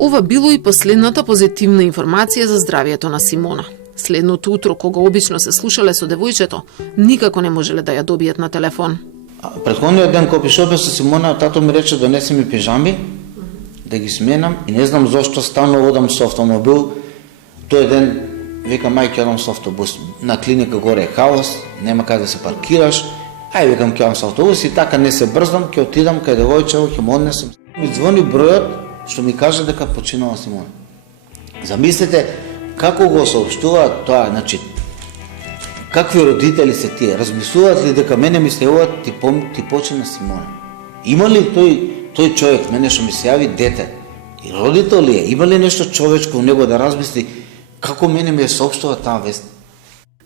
Ова било и последната позитивна информација за здравието на Симона. Следното утро, кога обично се слушале со девојчето, никако не можеле да ја добијат на телефон. Претходниот ден кога пишував со Симона, тато ми рече донеси ми пижами, да ги сменам и не знам зошто стану одам со автомобил. Тој ден викам мајке одам со автобус. На клиника горе е хаос, нема каде да се паркираш. Ај викам ќе одам со автобус и така не се брзам, ќе отидам кај девојчето, ќе му однесам. Ми звони бројот што ми кажа дека починала Симона. Замислете како го соопштуваат тоа, значи какви родители се тие? Размислуваат ли дека мене ми се јават ти почина Симона? Има ли тој човек, мене што ми се јави дете? И родител ли е? Има ли нешто човечко во него да размисли како мене ми ја соопштува таа вест?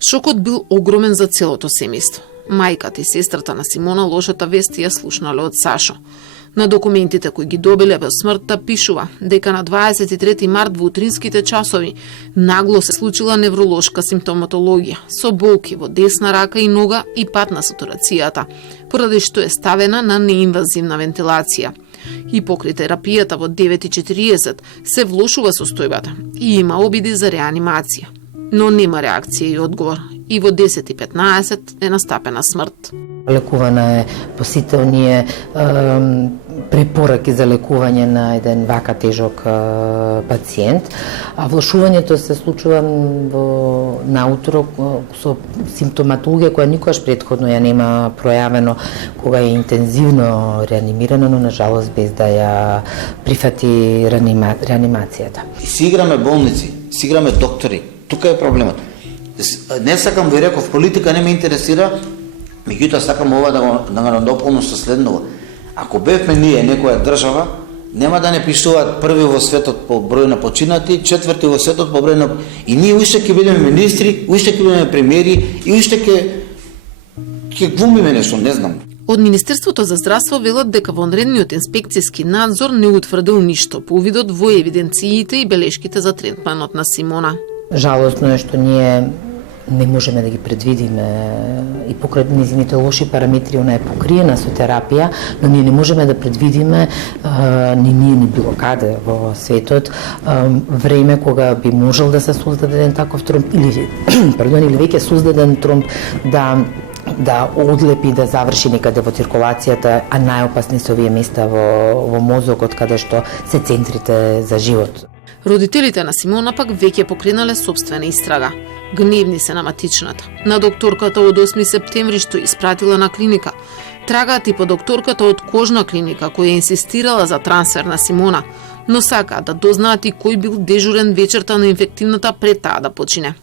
Шокот бил огромен за целото семејство. Мајката и сестрата на Симона лошата вест ја слушнале од Сашо. На документите кои ги добиле во смртта пишува дека на 23 март во утринските часови нагло се случила невролошка симптоматологија со болки во десна рака и нога и пат на сатурацијата, поради што е ставена на неинвазивна вентилација. И покрај терапијата во 9:40 се влошува состојбата и има обиди за реанимација. Но нема реакција и одговор и во 10:15 е настапена смрт. Лекувана е по сите оние препораки за лекување на еден вака тежок пациент, а влошувањето се случува наутро со симптоматологија која никогаш претходно ја нема пројавено кога е интензивно реанимирано, но на жалост без да ја прифати реанимацијата. Си играме болници, си играме доктори. Тука е проблемот. Не сакам, ви реков, политика не ме интересира, меѓутоа сакам ова да го надополнам со следново. Ако бевме ние некоја држава, нема да не пишуваат први во светот по број на починати, четврти во светот по број на... И ние уште ќе бидеме министри, уште ќе бидеме премиери и уште ќе глумиме нешто, не знам. Од Министерството за здравство велат дека вонредниот инспекцијски надзор не утврдил ништо по увидот во евиденциите и белешките за третманот на Симона. Жалосно е што ние не можеме да ги предвидиме и покрај незините лоши параметри, она е покриена со терапија, но ние не можеме да предвидиме ни ние ни било каде во светот време кога би можел да се создаде еден таков тромб или или веќе создаден тромб да одлепи, да заврши некаде во циркулацијата, а најопасни се овие места во мозокот каде што се центрите за живот. Родителите на Симона пак веќе покренале собствена истрага. Гневни се на матичната. На докторката од 8 септември што испратила на клиника. Трагаат и по докторката од кожна клиника која инсистирала за трансфер на Симона, но сакаат да дознаат и кој бил дежурен вечерта на инфективната пред таа да почине.